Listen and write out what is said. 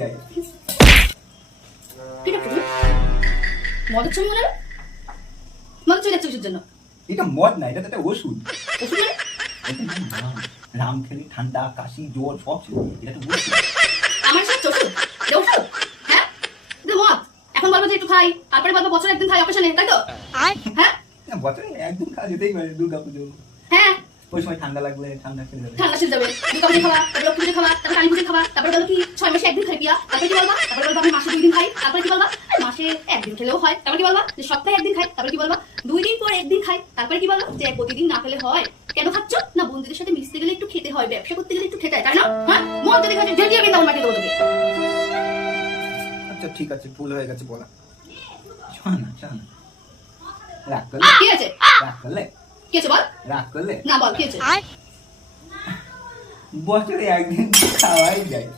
যায়। মদের ছবি মনে হয় মদ চলে যাচ্ছে কিসের জন্য? এটা মদ না, এটা তো একটা ওষুধ। ওষুধ মানে? রাম খেলি ঠান্ডা কাশি জ্বর সব ছিল, এটা তো ওষুধ। আমার সাথে ওষুধ? এটা ওষুধ? হ্যাঁ, এটা মদ। এখন বলবো যে একটু খাই, তারপরে বলবো বছরে একদিন খাই অকেশনে, তাই তো? হ্যাঁ, বছরে একদিন খাওয়া যেতেই পারে, দুর্গা পুজো হ্যাঁ, ওই সময় ঠান্ডা লাগলে ঠান্ডা খেলে যাবে। ঠান্ডা শেষ যাবে। দুর্গা পুজো খাওয়া, তারপরে লক্ষ্মী পুজো খাওয়া, তারপরে কালী পুজো খাওয়া, তারপরে বলো কি 6 মাসে একদিন খাই পিয়া, তারপরে কি বলবা? তারপরে বলবা আমি মাসে 2 দিন খাই, তারপরে কি বলবা? মাসে একদিন খেলেও হয়, তারপরে কি বলবা? যে সপ্তাহে একদিন খাই, তারপরে কি বলবা? 2 দিন পর একদিন খাই, তারপরে কি বলবা? যে প্রতিদিন না খেলে হয়। কেন খাচ্ছ? না বন্ধুদের সাথে মিশতে গেলে একটু খেতে হয়, ব্যবসা করতে গেলে একটু খেতে হয়, তাই না? হ্যাঁ, মদ যদি খাচ্ছ ঝেঁটিয়ে বৃন্দাবন মাটি দেবো তোকে। আচ্ছা ঠিক আছে, ভুল হয়ে গেছে বলা। শোন না, রাগ করলে? কি আছে? রাগ করলে? কি আছে বল? রাগ করলে? না বল কি আছে? বছরে একদিন খাওয়াই যায়।